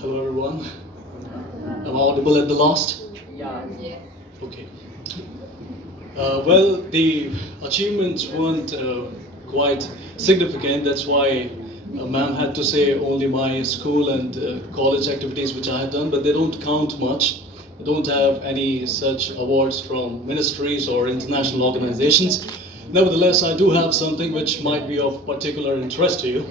Hello everyone. Am I audible at the last? Yeah. Okay. Well, the achievements weren't quite significant. That's why ma'am had to say only my school and college activities which I had done, but they don't count much. I don't have any such awards from ministries or international organizations. Nevertheless, I do have something which might be of particular interest to you.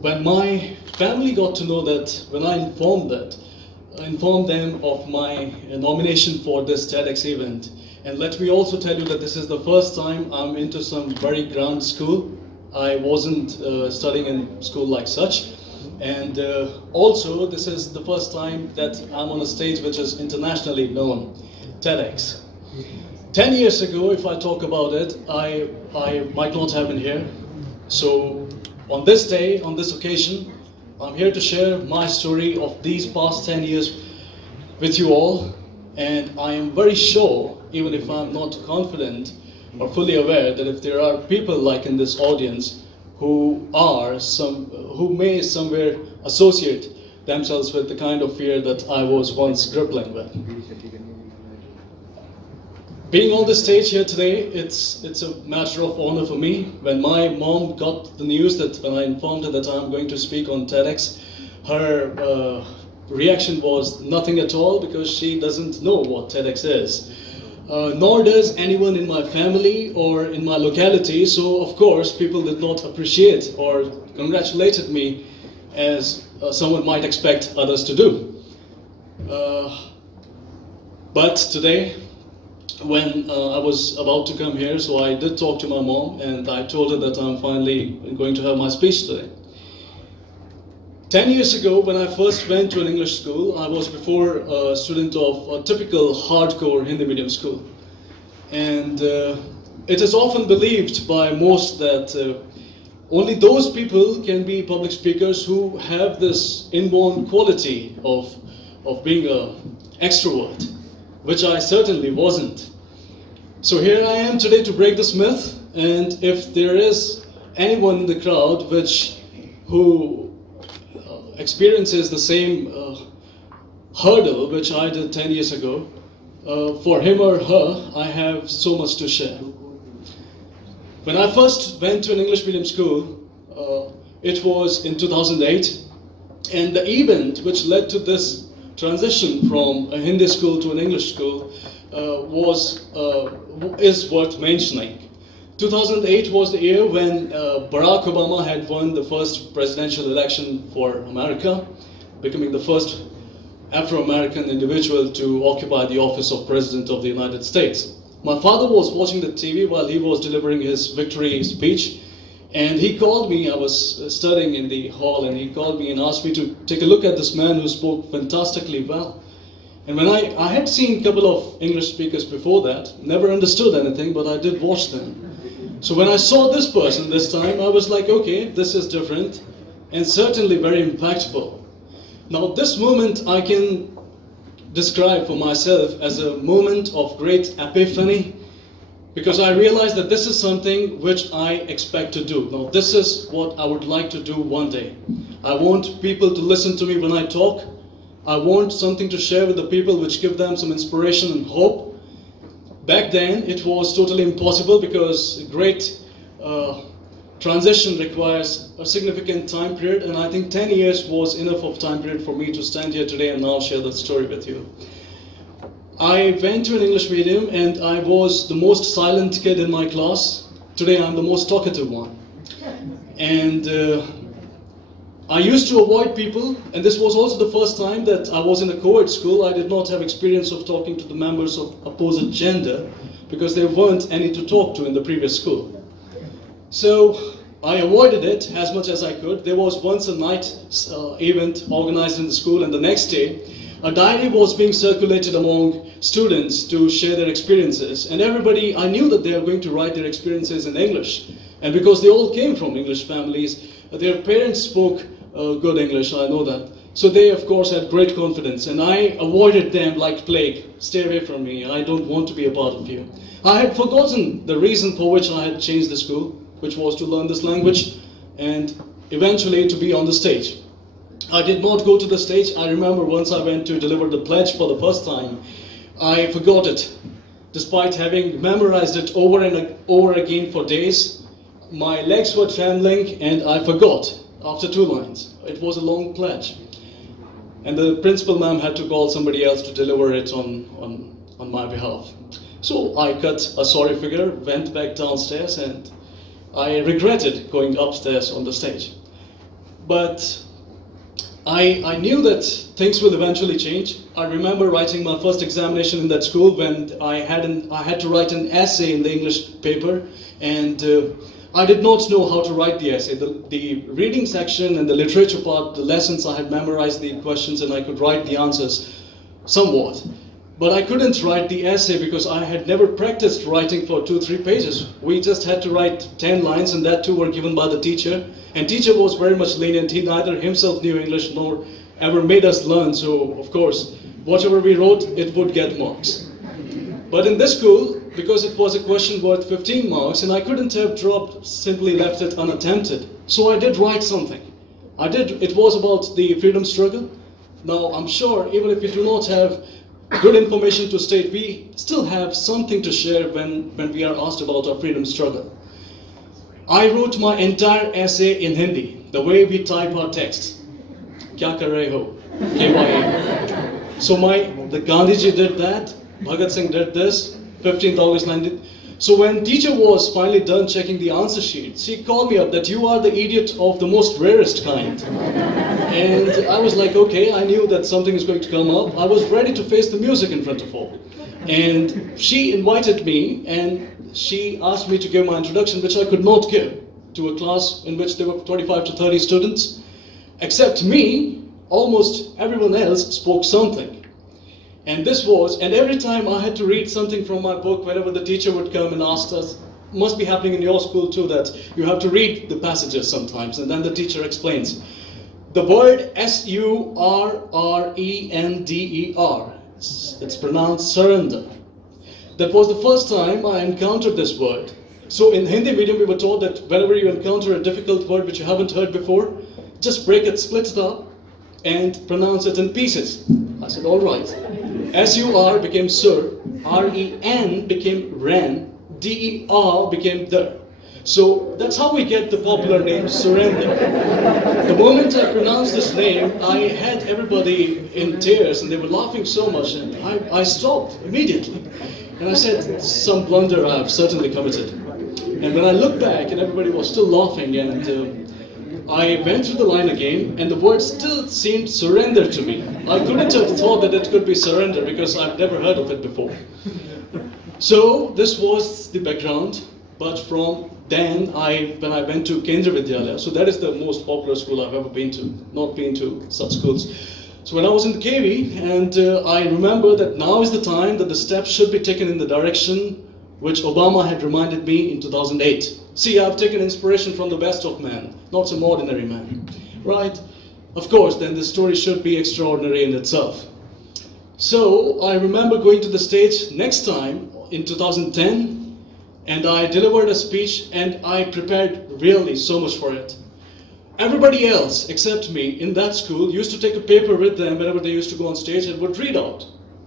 When my family got to know that, when I informed them of my nomination for this TEDx event, and let me also tell you that this is the first time I'm into some very grand school. I wasn't studying in school like such, and also this is the first time that I'm on a stage which is internationally known, TEDx. 10 years ago, if I talk about it, I might not have been here. So on this day, on this occasion, I'm here to share my story of these past 10 years with you all. And I am very sure, even if I'm not confident or fully aware, that if there are people like in this audience who may somewhere associate themselves with the kind of fear that I was once grappling with. Being on the stage here today, it's a matter of honor for me. When my mom got the news that when I informed her that I'm going to speak on TEDx, her reaction was nothing at all, because she doesn't know what TEDx is. Nor does anyone in my family or in my locality, so of course people did not appreciate or congratulated me as someone might expect others to do. But today, when I was about to come here, so I did talk to my mom and I told her that I'm finally going to have my speech today. 10 years ago, when I first went to an English school, I was before a student of a typical hardcore Hindi medium school. And it is often believed by most that only those people can be public speakers who have this inborn quality of being an extrovert, which I certainly wasn't. So here I am today to break this myth, and if there is anyone in the crowd who experiences the same hurdle which I did 10 years ago, for him or her, I have so much to share. When I first went to an English medium school, it was in 2008, and the event which led to this transition from a Hindi school to an English school is worth mentioning. 2008 was the year when Barack Obama had won the first presidential election for America, becoming the first Afro-American individual to occupy the office of President of the United States. My father was watching the TV while he was delivering his victory speech, and he called me. I was studying in the hall, and he called me and asked me to take a look at this man who spoke fantastically well. And when I had seen a couple of English speakers before that, never understood anything, but I did watch them. So when I saw this person this time, I was like, okay, this is different and certainly very impactful. Now this moment I can describe for myself as a moment of great epiphany, because I realized that this is something which I expect to do. Now this is what I would like to do one day. I want people to listen to me when I talk. I want something to share with the people which give them some inspiration and hope. Back then it was totally impossible, because a great transition requires a significant time period, and I think 10 years was enough of time period for me to stand here today and now share that story with you. I went to an English medium and I was the most silent kid in my class. Today I'm the most talkative one. And I used to avoid people, and this was also the first time that I was in a co-ed school. I did not have experience of talking to the members of opposite gender, because there weren't any to talk to in the previous school. So I avoided it as much as I could. There was once a night event organized in the school, and the next day a diary was being circulated among students to share their experiences. And everybody, I knew that they were going to write their experiences in English. And because they all came from English families, their parents spoke good English, I know that. So they, of course, had great confidence, and I avoided them like plague. Stay away from me, I don't want to be a part of you. I had forgotten the reason for which I had changed the school, which was to learn this language and eventually to be on the stage. I did not go to the stage. I remember once I went to deliver the pledge for the first time, I forgot it. Despite having memorized it over and over again for days, my legs were trembling and I forgot after 2 lines. It was a long pledge. And the principal ma'am had to call somebody else to deliver it on my behalf. So I cut a sorry figure, went back downstairs, and I regretted going upstairs on the stage. But I knew that things will eventually change. I remember writing my first examination in that school when I had to write an essay in the English paper, and I did not know how to write the essay. The reading section and the literature part, the lessons, I had memorized the questions and I could write the answers somewhat. But I couldn't write the essay because I had never practiced writing for 2-3 pages. We just had to write 10 lines, and that too were given by the teacher. And teacher was very much lenient. He neither himself knew English nor ever made us learn. So, of course, whatever we wrote, it would get marks. But in this school, because it was a question worth 15 marks, and I couldn't have simply left it unattempted. So I did write something. It was about the freedom struggle. Now, I'm sure even if we do not have good information to state, we still have something to share when we are asked about our freedom struggle. I wrote my entire essay in Hindi, the way we type our text. Kya kar rahe ho? KYA. So the Gandhiji did that, Bhagat Singh did this, 15th August 19th. So when teacher was finally done checking the answer sheet, she called me up that you are the idiot of the most rarest kind. And I was like, okay, I knew that something is going to come up. I was ready to face the music in front of all. And she invited me and she asked me to give my introduction, which I could not give, to a class in which there were 25 to 30 students. Except me, almost everyone else spoke something. And every time I had to read something from my book, whenever the teacher would come and ask us, must be happening in your school too, that you have to read the passages sometimes, and then the teacher explains. The word surrender, it's pronounced surrender. That was the first time I encountered this word. So in Hindi medium, we were told that whenever you encounter a difficult word which you haven't heard before, just break it, split it up, and pronounce it in pieces. I said, all right. S-U-R became sur, R-E-N became ren, D-E-R became der. So that's how we get the popular name Surrender. The moment I pronounced this name, I had everybody in tears and they were laughing so much, and I stopped immediately. And I said, some blunder I have certainly committed. And when I looked back and everybody was still laughing, and I went through the line again, and the word still seemed surrender to me. I couldn't have thought that it could be surrender because I've never heard of it before. So this was the background, but from then when I went to Kendra Vidyalaya, so that is the most popular school I've ever been to, not been to such schools. So when I was in the KV, and I remember that now is the time that the steps should be taken in the direction which Obama had reminded me in 2008. See, I've taken inspiration from the best of men, not some ordinary man, right? Of course, then the story should be extraordinary in itself. So I remember going to the stage next time in 2010, and I delivered a speech, and I prepared really so much for it. Everybody else except me in that school used to take a paper with them whenever they used to go on stage and would read out.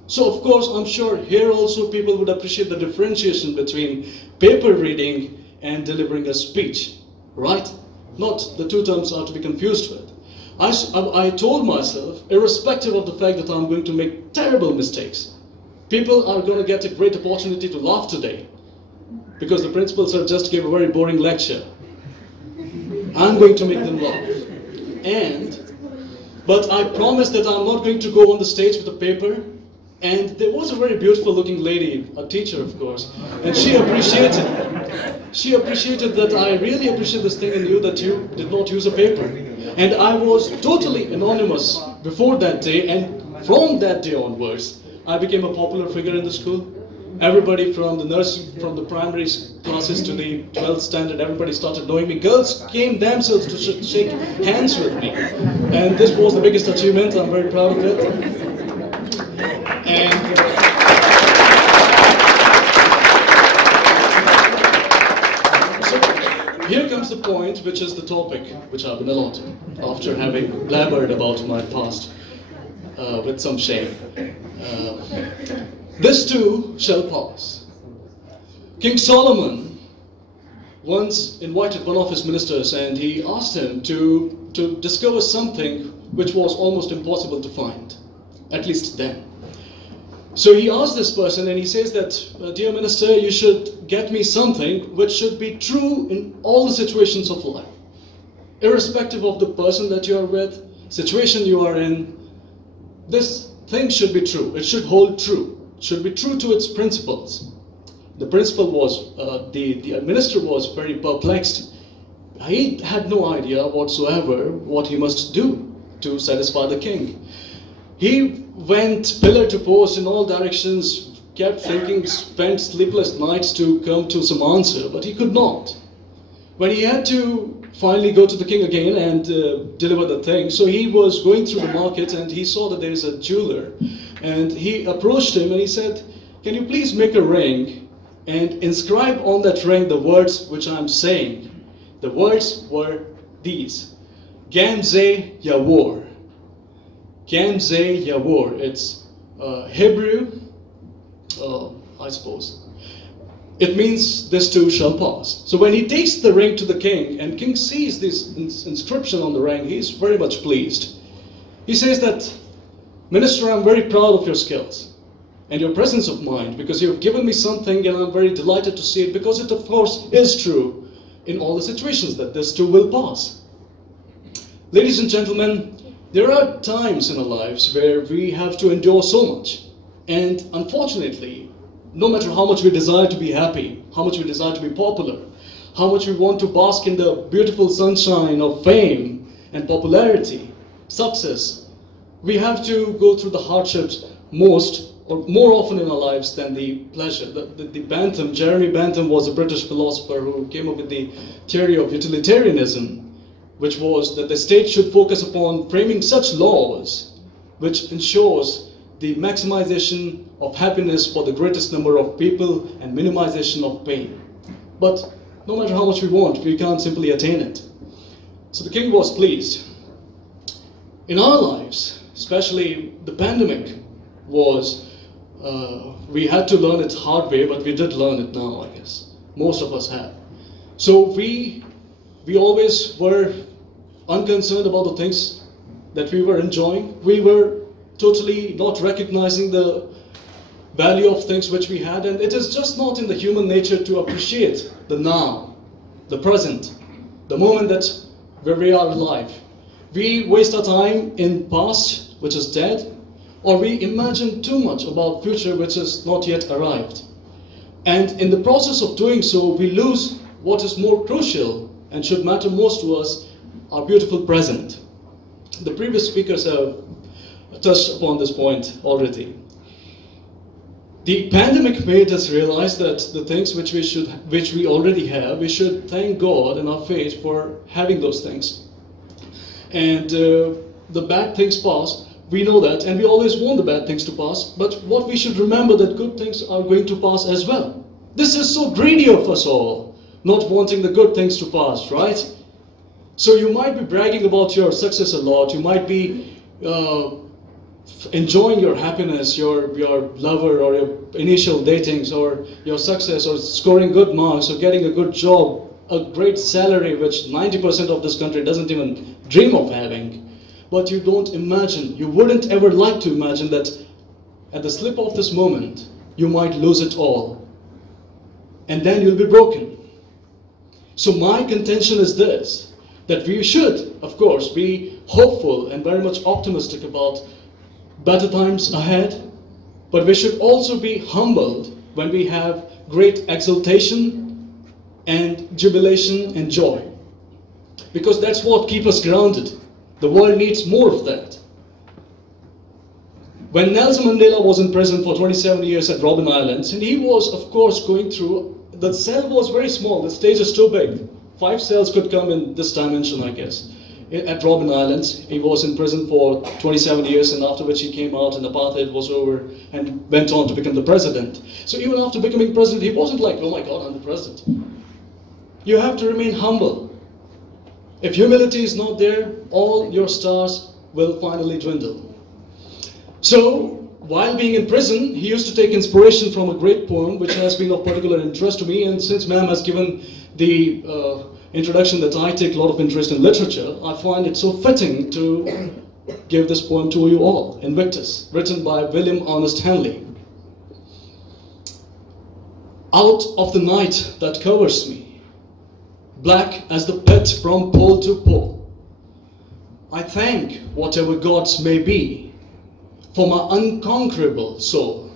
So of course, I'm sure here also people would appreciate the differentiation between paper reading and delivering a speech, right? Not the two terms are to be confused with. I told myself, irrespective of the fact that I'm going to make terrible mistakes, people are going to get a great opportunity to laugh today because the principal sir just gave a very boring lecture. I'm going to make them laugh. But I promised that I'm not going to go on the stage with a paper. And there was a very beautiful looking lady, a teacher of course, and she appreciated that I really appreciate this thing in you that you did not use a paper. And I was totally anonymous before that day, and from that day onwards, I became a popular figure in the school. Everybody from the primary classes to the 12th standard, everybody started knowing me. Girls came themselves to shake hands with me. And this was the biggest achievement. I'm very proud of it. And so here comes comes the point, which is the topic which I've been allotted, after having blabbered about my past with some shame. This too shall pass. King Solomon once invited one of his ministers, and he asked him to discover something which was almost impossible to find, at least then. So he asked this person, and he says that, dear minister, you should get me something which should be true in all the situations of life. Irrespective of the person that you are with, situation you are in, this thing should be true. It should hold true. It should be true to its principles. The principle was, the minister was very perplexed. He had no idea whatsoever what he must do to satisfy the king. He went pillar to post in all directions, kept thinking, spent sleepless nights to come to some answer, but he could not. When he had to finally go to the king again and deliver the thing, so he was going through the market and he saw that there is a jeweler, and he approached him and he said, can you please make a ring and inscribe on that ring the words which I'm saying? The words were these: Gamze Yawor. Gamze Yawor. It's Hebrew, I suppose. It means this too shall pass. So when he takes the ring to the king, and king sees this inscription on the ring, he is very much pleased. He says that, Minister, I'm very proud of your skills and your presence of mind, because you have given me something and I'm very delighted to see it, because it of course is true in all the situations that this too will pass. Ladies and gentlemen, there are times in our lives where we have to endure so much, and unfortunately, no matter how much we desire to be happy, how much we desire to be popular, how much we want to bask in the beautiful sunshine of fame and popularity, success, we have to go through the hardships most or more often in our lives than the pleasure. Jeremy Bentham was a British philosopher who came up with the theory of utilitarianism, which was that the state should focus upon framing such laws which ensures the maximization of happiness for the greatest number of people and minimization of pain. But no matter how much we want, we can't simply attain it. So the king was pleased. In our lives, especially the pandemic was, we had to learn it hard way, but we did learn it now, I guess. Most of us have. So we always were unconcerned about the things that we were enjoying. We were totally not recognizing the value of things which we had, and it is just not in the human nature to appreciate the now, the present, the moment that where we are alive. We waste our time in past, which is dead, or we imagine too much about future which has not yet arrived. And in the process of doing so, we lose what is more crucial and should matter most to us, our beautiful present. The previous speakers have touched upon this point already. The pandemic made us realize that the things which we already have, we should thank God and our faith for having those things. And the bad things pass, we know that, and we always want the bad things to pass, but what we should remember that good things are going to pass as well. This is so greedy of us all, not wanting the good things to pass, right? So you might be bragging about your success a lot, you might be enjoying your happiness, your lover or your initial datings or your success or scoring good marks or getting a good job, a great salary which 90% of this country doesn't even dream of having. But you don't imagine, you wouldn't ever like to imagine that at the slip of this moment, you might lose it all. And then you'll be broken. So my contention is this, that we should, of course, be hopeful and very much optimistic about better times ahead, but we should also be humbled when we have great exultation and jubilation and joy. Because that's what keeps us grounded. The world needs more of that. When Nelson Mandela was in prison for 27 years at Robben Island, and he was, of course, going through, the cell was very small, the stage is too big. 5 cells could come in this dimension, I guess. At Robben Island, he was in prison for 27 years, and after which he came out and apartheid was over and went on to become the president. So even after becoming president, he wasn't like, oh my God, I'm the president. You have to remain humble. If humility is not there, all your stars will finally dwindle. So, while being in prison, he used to take inspiration from a great poem which has been of particular interest to me, and since ma'am has given the introduction that I take a lot of interest in literature, I find it so fitting to give this poem to you all, Invictus, written by William Ernest Henley. Out of the night that covers me, black as the pit from pole to pole, I thank whatever gods may be for my unconquerable soul.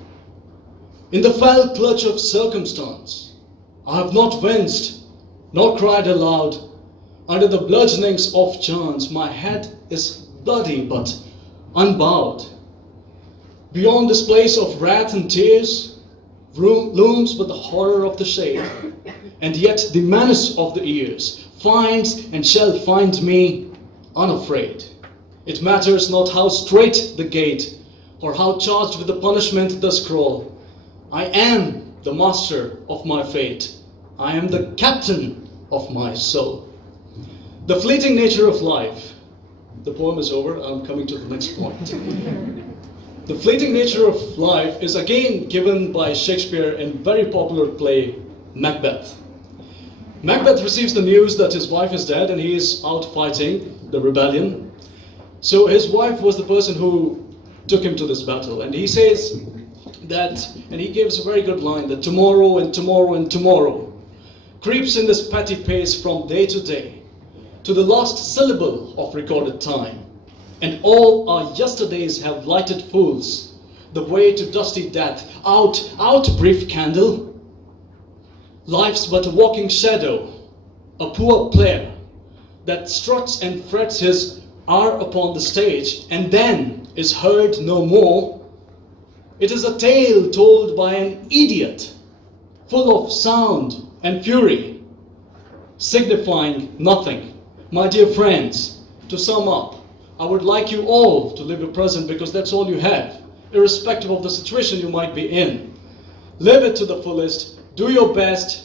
In the fell clutch of circumstance, I have not winced nor cried aloud. Under the bludgeonings of chance, my head is bloody but unbowed. Beyond this place of wrath and tears looms but the horror of the shade, and yet the menace of the years finds and shall find me unafraid. It matters not how straight the gate, or how charged with the punishment the scroll. I am the master of my fate. I am the captain of my soul. The fleeting nature of life. The poem is over, I'm coming to the next point. The fleeting nature of life is again given by Shakespeare in very popular play, Macbeth. Macbeth receives the news that his wife is dead and he is out fighting the rebellion. So his wife was the person who took him to this battle, and he says that, and he gives a very good line, that tomorrow and tomorrow and tomorrow creeps in this petty pace from day to the last syllable of recorded time, and all our yesterdays have lighted fools the way to dusty death. Out, out, brief candle. Life's but a walking shadow, a poor player that struts and frets his hour upon the stage and then is heard no more. It is a tale told by an idiot, full of sound and fury, signifying nothing. My dear friends, to sum up, I would like you all to live your present, because that's all you have, irrespective of the situation you might be in. Live it to the fullest, do your best,